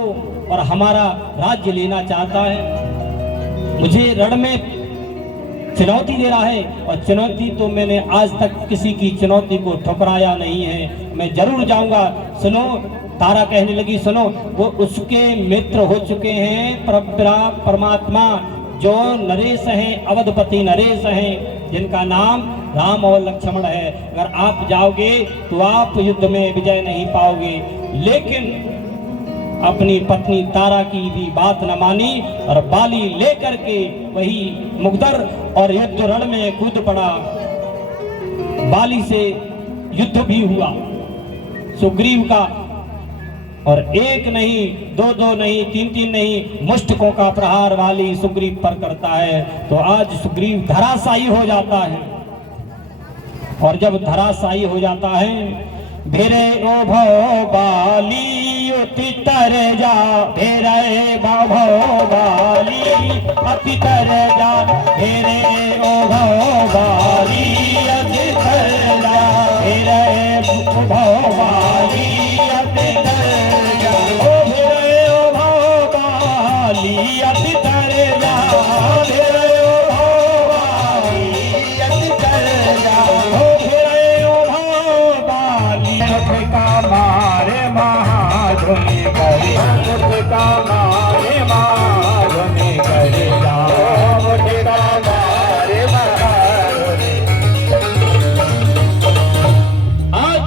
और हमारा राज्य लेना चाहता है, मुझे रण में चुनौती दे रहा है। और चुनौती तो मैंने आज तक किसी की चुनौती को ठुकराया नहीं है, मैं जरूर जाऊंगा। सुनो, तारा कहने लगी, सुनो, वो उसके मित्र हो चुके हैं परमात्मा जो नरेश हैं, अवधपति नरेश हैं, जिनका नाम राम और लक्ष्मण है। अगर आप जाओगे तो आप युद्ध में विजय नहीं पाओगे। लेकिन अपनी पत्नी तारा की भी बात न मानी और बाली लेकर के वही मुगदर और युद्ध रण में कूद पड़ा। बाली से युद्ध भी हुआ सुग्रीव का, और एक नहीं, दो नहीं, तीन नहीं, मुष्टकों का प्रहार वाली सुग्रीव पर करता है। तो आज सुग्रीव धराशायी हो जाता है। और जब धराशायी हो जाता है, भेरे ओ भो बाली अति तर जा, भेरे भो बाली अति तर जा, भेरे ओ भो बाली अति तर जा, भेरे भो बाली अति तर जा, ओ भेरे ओ भो बाली अति तर जा, भेरे ओ भो बाली अति तर जा, ओ भेरे ओ भो बाली का मारे महाधुनि करे, का मारे महाधुनि करे, का मारे महाधुनि। आज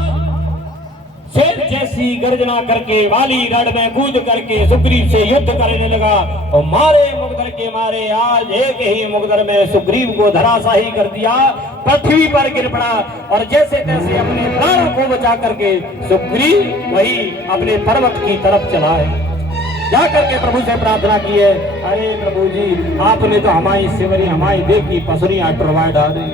शेर जैसी गर्जना करके वाली रण में कूद करके सुग्रीव से युद्ध करने लगा और मारे मुगदर के मारे आज एक ही मुगदर में सुग्रीव को धराशाही कर दिया, पृथ्वी पर गिर पड़ा। और जैसे तैसे अपने प्राणों को बचा करके सुग्रीव वही अपने पर्वत की तरफ चला है। जाकर के प्रभु से प्रार्थना की है, अरे प्रभु जी, आपने तो हमारी सेवरी हमारी देख की पसुरियां टरवाए डाली,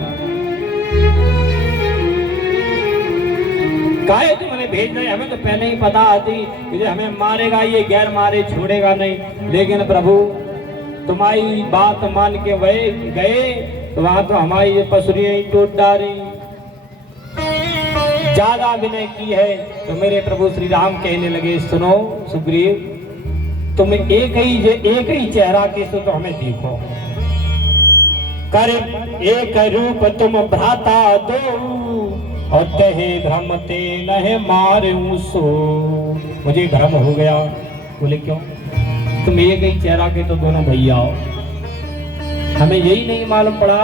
काहे जी मैंने भेज रहे, हमें तो पहले ही पता आती कि हमें मारेगा, ये गैर मारे छोड़ेगा नहीं। लेकिन प्रभु तुम्हारी बात मान के वही गए तो वहां तो हमारी ये पसुरियां ही टूट डाली। ज्यादा विनय की है तो मेरे प्रभु श्री राम कहने लगे, सुनो सुग्रीव, तुम एक ही चेहरा के सो तो हमें देखो, कर एक रूप तुम भ्राता दो और तहे भ्रम ते नहे मारूं सो। मुझे भ्रम हो गया। बोले क्यों? तुम एक ही चेहरा के तो दोनों भैया हो, हमें यही नहीं मालूम पड़ा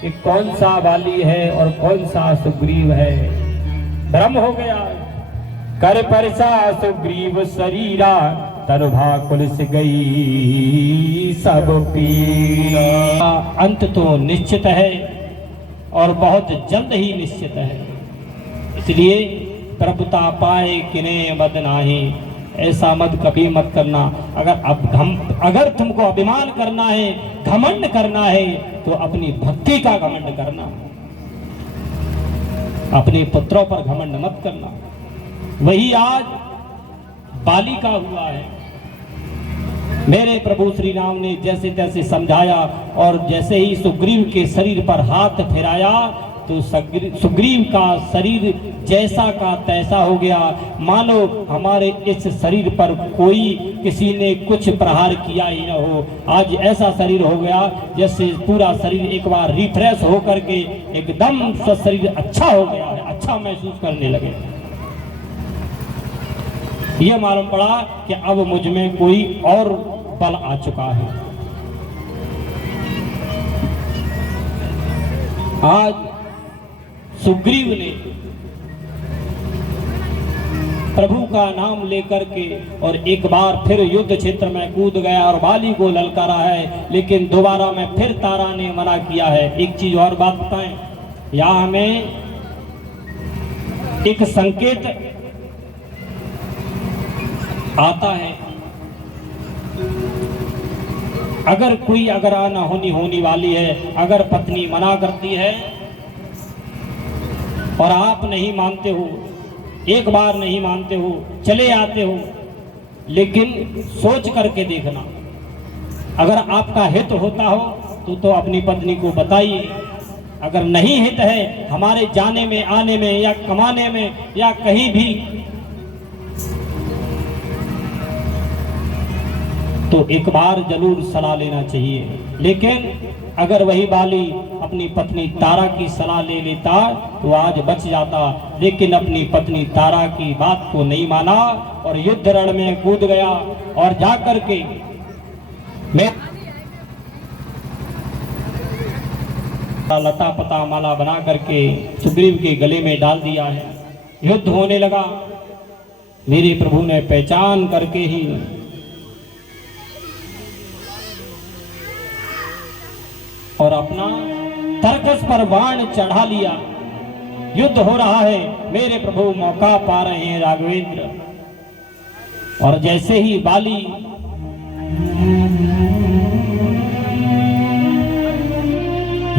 कि कौन सा वाली है और कौन सा सुग्रीव है। भ्रम हो गया। कर परसा सुग्रीव शरीरा, तरभा कुलस गई सब पीरा। अंत तो निश्चित है और बहुत जल्द ही निश्चित है, इसलिए प्रभुता पाए किने मद नाही, ऐसा मत कभी मत करना। अगर तुमको अभिमान करना है, घमंड करना है, तो अपनी भक्ति का घमंड करना, अपने पुत्रों पर घमंड मत करना। वही आज बाली का हुआ है। मेरे प्रभु श्री राम ने जैसे तैसे समझाया और जैसे ही सुग्रीव के शरीर पर हाथ फिराया तो सुग्रीव का शरीर जैसा का तैसा हो गया, मानो हमारे इस शरीर पर कोई किसी ने कुछ प्रहार किया ही न हो। आज ऐसा शरीर हो गया जैसे पूरा शरीर एक बार रिफ्रेश हो करके एकदम शरीर अच्छा हो गया है, अच्छा महसूस करने लगे। यह मालूम पड़ा कि अब मुझ में कोई और बल आ चुका है। आज सुग्रीव ने प्रभु का नाम लेकर के और एक बार फिर युद्ध क्षेत्र में कूद गया और बाली को ललकारा है, लेकिन दोबारा में फिर तारा ने मना किया है। एक चीज और बात बताएं, यहाँ हमें एक संकेत आता है, अगर कोई आना होनी वाली है, अगर पत्नी मना करती है और आप नहीं मानते हो, एक बार नहीं मानते हो, चले आते हो, लेकिन सोच करके देखना, अगर आपका हित होता हो तो अपनी पत्नी को बताइए। अगर नहीं हित है हमारे जाने में, आने में या कमाने में या कहीं भी, तो एक बार जरूर सलाह लेना चाहिए। लेकिन अगर वही बाली अपनी पत्नी तारा की सलाह ले लेता तो आज बच जाता, लेकिन अपनी पत्नी तारा की बात को नहीं माना और युद्ध रण में कूद गया और जाकर के मैं लता पता माला बना करके सुग्रीव के गले में डाल दिया है। युद्ध होने लगा। मेरे प्रभु ने पहचान करके ही और अपना तरकस पर बाण चढ़ा लिया। युद्ध हो रहा है, मेरे प्रभु मौका पा रहे हैं राघवेंद्र, और जैसे ही बाली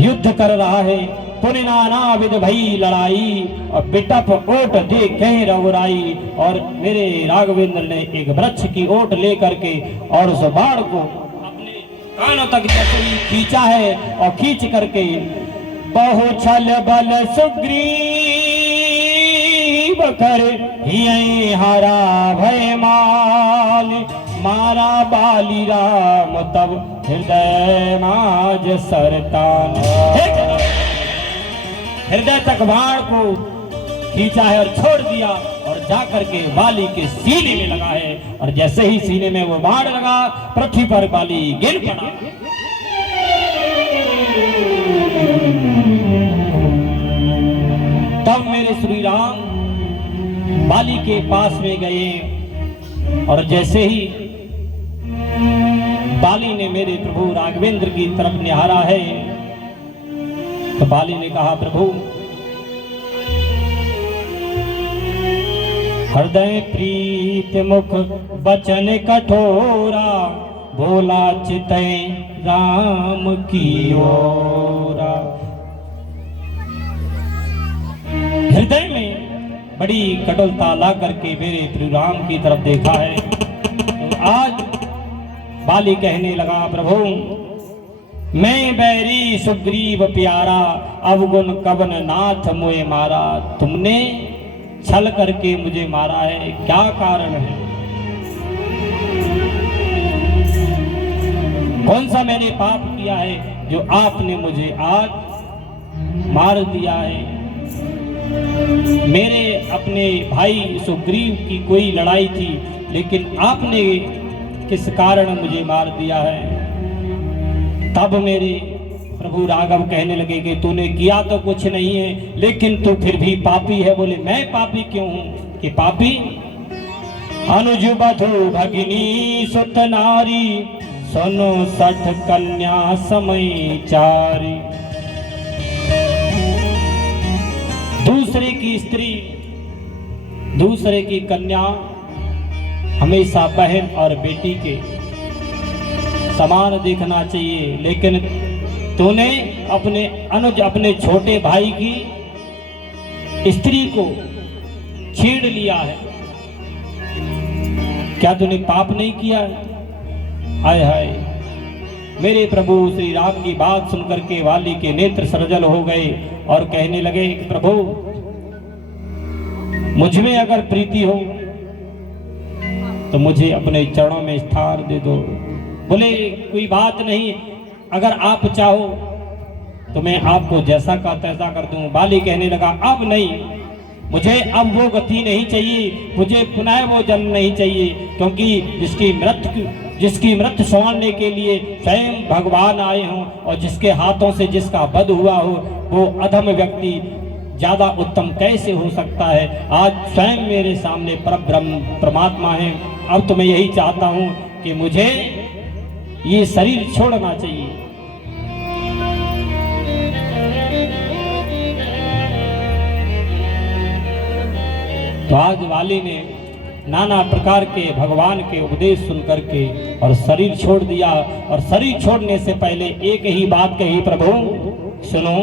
युद्ध कर रहा है, पुनि नाना विध भई लड़ाई और बिटप ओट दे कह रघुराई, और मेरे राघवेंद्र ने एक वृक्ष की ओट लेकर के और उस बाण को अपने कानों तक जैसे ही खींचा है और खींच करके बहु छल बल सुग्रीव कर हियं हारा भय माल, मारा बाली राम तब हृदय माज सरतान। हृदय तक बाण को खींचा है और छोड़ दिया और जाकर के बाली के सीने में लगा है, और जैसे ही सीने में वो बाण लगा पृथ्वी पर बाली गिर पड़ा। तब मेरे श्री राम बाली के पास में गए और जैसे ही बाली ने मेरे प्रभु राघवेंद्र की तरफ निहारा है तो बाली ने कहा, प्रभु हृदय प्रीत मुख बचन कठोरा, बोला चितय राम की ओरा। हृदय में बड़ी कठोरता ला करके मेरे प्रभु राम की तरफ देखा है। तो आज बाली कहने लगा, प्रभु मैं बैरी सुग्रीव प्यारा, अवगुण कवन नाथ मोए मारा। तुमने छल करके मुझे मारा है, क्या कारण है? कौन सा मैंने पाप किया है जो आपने मुझे आज मार दिया है? मेरे अपने भाई सुग्रीव की कोई लड़ाई थी, लेकिन आपने किस कारण मुझे मार दिया है? तब मेरे प्रभु राघव कहने लगे कि तूने किया तो कुछ नहीं है, लेकिन तू फिर भी पापी है। बोले मैं पापी क्यों हूं? कि पापी अनुज बधु भगिनी सुत नारी, सुनो 60 कन्या समय चारी। दूसरे की स्त्री, दूसरे की कन्या हमेशा बहन और बेटी के समान देखना चाहिए, लेकिन तूने अपने अनुज अपने छोटे भाई की स्त्री को छेड़ लिया है। क्या तूने पाप नहीं किया है? हाय हाय। मेरे प्रभु श्री राम की बात सुनकर के वाली के नेत्र सरजल हो गए और कहने लगे, प्रभु मुझ में अगर प्रीति हो तो मुझे अपने चरणों में स्थान दे दो। बोले कोई बात नहीं, अगर आप चाहो तो मैं आपको जैसा का तैसा कर दूं। बाली कहने लगा, अब नहीं, मुझे अब वो गति नहीं चाहिए, मुझे पुनः वो जन्म नहीं चाहिए, क्योंकि जिसकी मृत्यु संवारने के लिए स्वयं भगवान आए हों और जिसके हाथों से जिसका वध हुआ हो, वो अधम व्यक्ति ज्यादा उत्तम कैसे हो सकता है? आज स्वयं मेरे सामने परब्रह्म परमात्मा है। अब तो मैं यही चाहता हूं कि मुझे ये शरीर छोड़ना चाहिए। तो आज वाली ने नाना प्रकार के भगवान के उपदेश सुन करके और शरीर छोड़ दिया, और शरीर छोड़ने से पहले एक ही बात कही, प्रभु सुनो,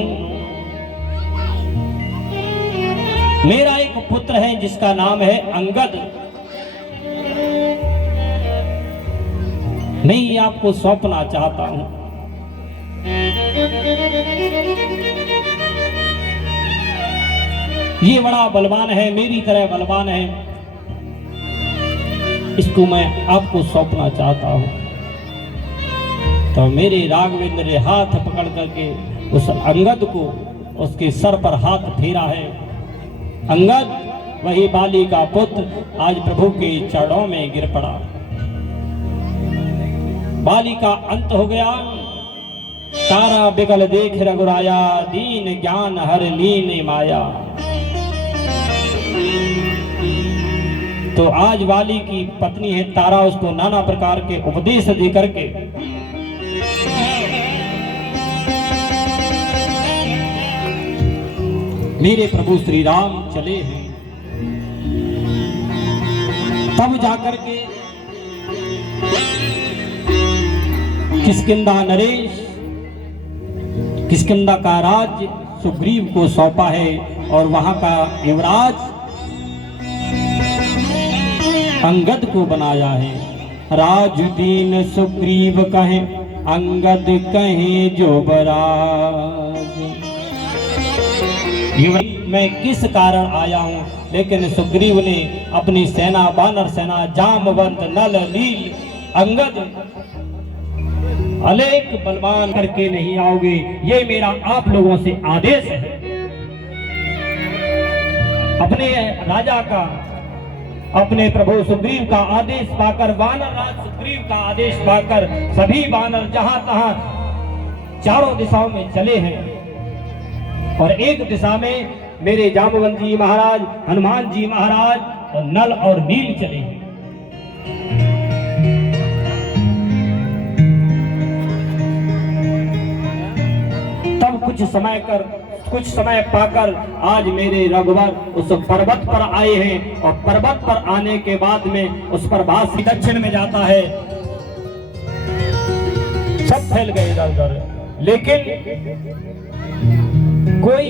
मेरा एक पुत्र है जिसका नाम है अंगद, मैं ये आपको सौंपना चाहता हूं। ये बड़ा बलवान है, मेरी तरह बलवान है, इसको मैं आपको सौंपना चाहता हूं। तो मेरे राघवेंद्र ने हाथ पकड़ करके उस अंगद को उसके सर पर हाथ फेरा है। अंगद वही बाली का पुत्र आज प्रभु के चरणों में गिर पड़ा। बाली का अंत हो गया। तारा बिगल देख रघुराया, दीन ज्ञान हर लीन माया। तो आज वाली की पत्नी है तारा, उसको नाना प्रकार के उपदेश दे करके मेरे प्रभु श्री राम चले हैं। तब जाकर के किष्किंधा नरेश, किष्किंधा का राज्य सुग्रीव को सौंपा है और वहां का युवराज अंगद को बनाया है। राजुदीन सुग्रीव कहे, अंगद कहे जोबराज। मैं किस कारण आया हूं, लेकिन सुग्रीव ने अपनी सेना, वानर सेना, जामवंत, नल, नील, अंगद अनेक बलवान करके नहीं आओगे, ये मेरा आप लोगों से आदेश है। अपने राजा का, अपने प्रभु सुग्रीव का आदेश पाकर, वानर राज सुग्रीव का आदेश पाकर सभी वानर जहां तहां चारों दिशाओं में चले हैं। और एक दिशा में मेरे जामवंत जी महाराज, हनुमान जी महाराज और नल और नील चले हैं। तब कुछ समय पाकर आज मेरे रघुवर उस पर्वत पर आए हैं। और पर्वत पर आने के बाद में उस पर भासी दक्षिण में जाता है। सब फैल गए इधर उधर, लेकिन कोई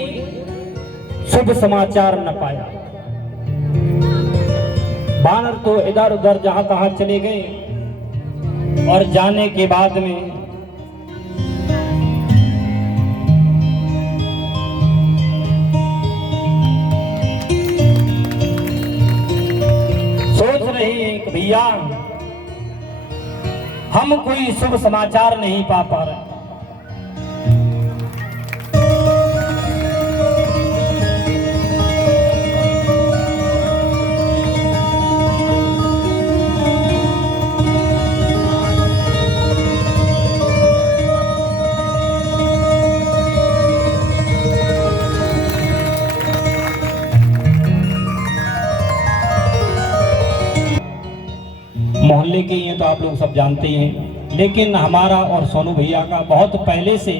शुभ समाचार न पाया। वानर तो इधर उधर जहां तहां चले गए और जाने के बाद में सोच रहे हैं कि भैया हम कोई शुभ समाचार नहीं पा रहे। मोहल्ले के हैं तो आप लोग सब जानते ही हैं, लेकिन हमारा और सोनू भैया का बहुत पहले से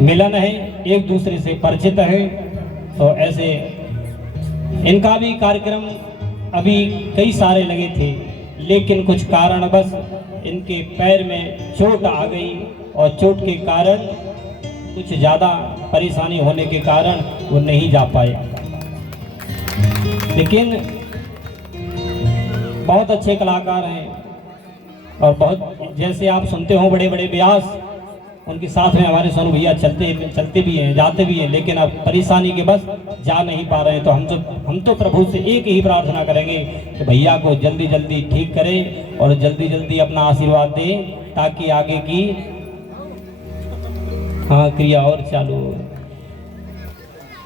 मिलन है, एक दूसरे से परिचित है। तो ऐसे इनका भी कार्यक्रम अभी कई सारे लगे थे, लेकिन कुछ कारणवश इनके पैर में चोट आ गई और चोट के कारण कुछ ज़्यादा परेशानी होने के कारण वो नहीं जा पाए। लेकिन बहुत अच्छे कलाकार हैं और बहुत, जैसे आप सुनते हो बड़े बड़े व्यास, उनके साथ में हमारे सोनू भैया चलते भी हैं, जाते भी हैं, लेकिन अब परेशानी के बस जा नहीं पा रहे हैं। तो हम तो प्रभु से एक ही प्रार्थना करेंगे कि भैया को जल्दी जल्दी ठीक करें और जल्दी जल्दी अपना आशीर्वाद दें, ताकि आगे की क्रिया और चालू हो।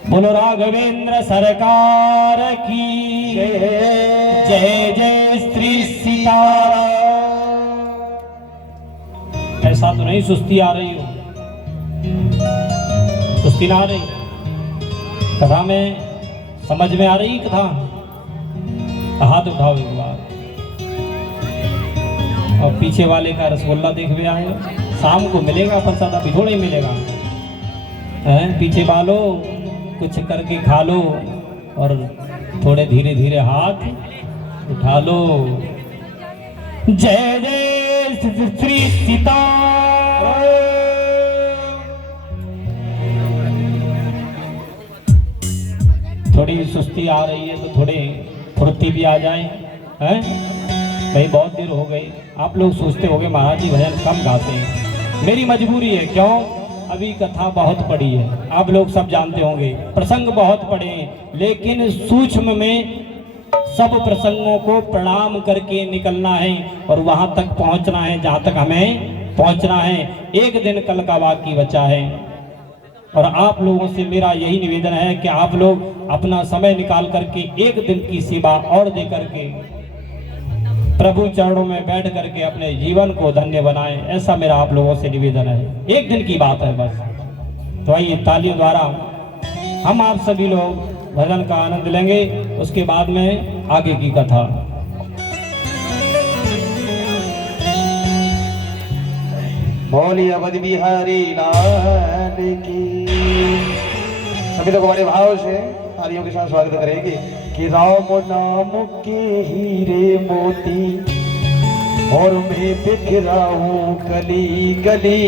बोलो राघवेंद्र सरकार की जय जय श्री सीताराम। ऐसा तो नहीं सुस्ती आ रही हो, सुस्ती ना आ रही? कथा में समझ में आ रही कथा? हाथ उठाओ एक बार। और पीछे वाले का रसगुल्ला देख भी आए, शाम को मिलेगा प्रसाद, अभी थोड़ा ही मिलेगा। पीछे वालों कुछ करके खा लो और थोड़े धीरे धीरे हाथ उठा लो। जय जय श्री सीताराम। थोड़ी सुस्ती आ रही है तो थोड़े फुर्ती भी आ जाए, हैं भाई? बहुत देर हो गई। आप लोग सोचते होंगे महाराज जी भजन कम गाते हैं, मेरी मजबूरी है। क्यों? अभी कथा बहुत पड़ी है, आप लोग सब जानते होंगे, प्रसंग बहुत पड़े हैं, लेकिन सूक्ष्म में सब प्रसंगों को प्रणाम करके निकलना है और वहां तक पहुंचना है जहां तक हमें पहुंचना है। एक दिन कल का बाकी बचा है और आप लोगों से मेरा यही निवेदन है कि आप लोग अपना समय निकाल करके एक दिन की सेवा और दे करके प्रभु चरणों में बैठ करके अपने जीवन को धन्य बनाएं। ऐसा मेरा आप लोगों से निवेदन है, एक दिन की बात है बस। तो आइए तालियों द्वारा हम आप सभी लोग भजन का आनंद लेंगे, उसके बाद में आगे की कथा। बोलिए अवध बिहारी लाल की। सभी लोग बड़े भाव से तालियों के साथ स्वागत करेंगे कि राम नाम के हीरे मोती और मैं बिखरा हूँ गली गली,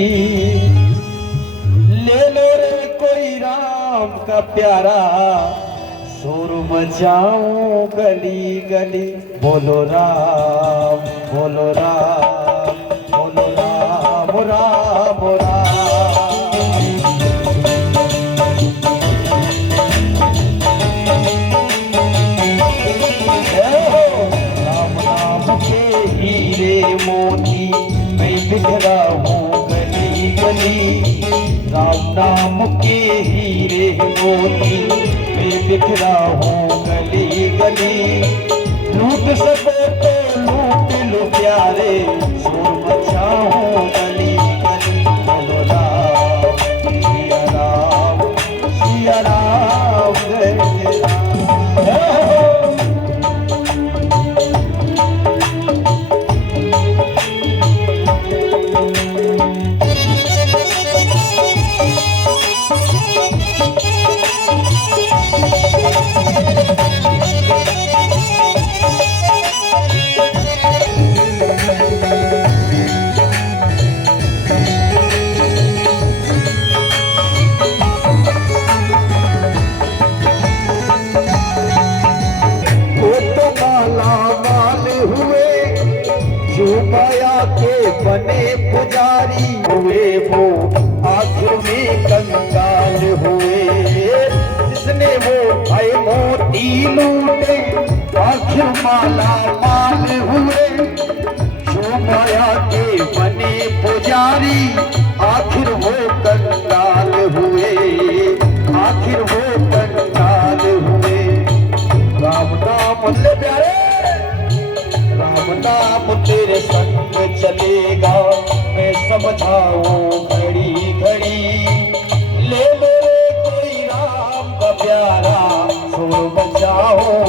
ले लो रे कोई राम का प्यारा, शोर मचाऊं गली गली। बोलो राम बोलो राम बोलो राम राम राम। राम नाम के हीरे मोती मैं बिखरा हूँ गली गली, राम नाम के हीरे मोती मैं बिखरा हूँ गली गली। लूट सको तो लूट लो प्यारे, शोर मचाऊं गली गली। बोलो राम सिया राम सिया राम जय जय राम। बने पुजारी हुए वो आखिर में कंगाल हुए, जिसने वो भाई मोती लूटे आखिर माला माल हुए। जो माया के बने पुजारी आखिर वो कंगाल हुए, आखिर वो कंगाल हुए। राम नाम ले प्यारे, राम नाम तेरे संग चलेगा, मैं समझाऊं घड़ी घड़ी। ले लो रे कोई राम का प्यारा, शोर मचाओ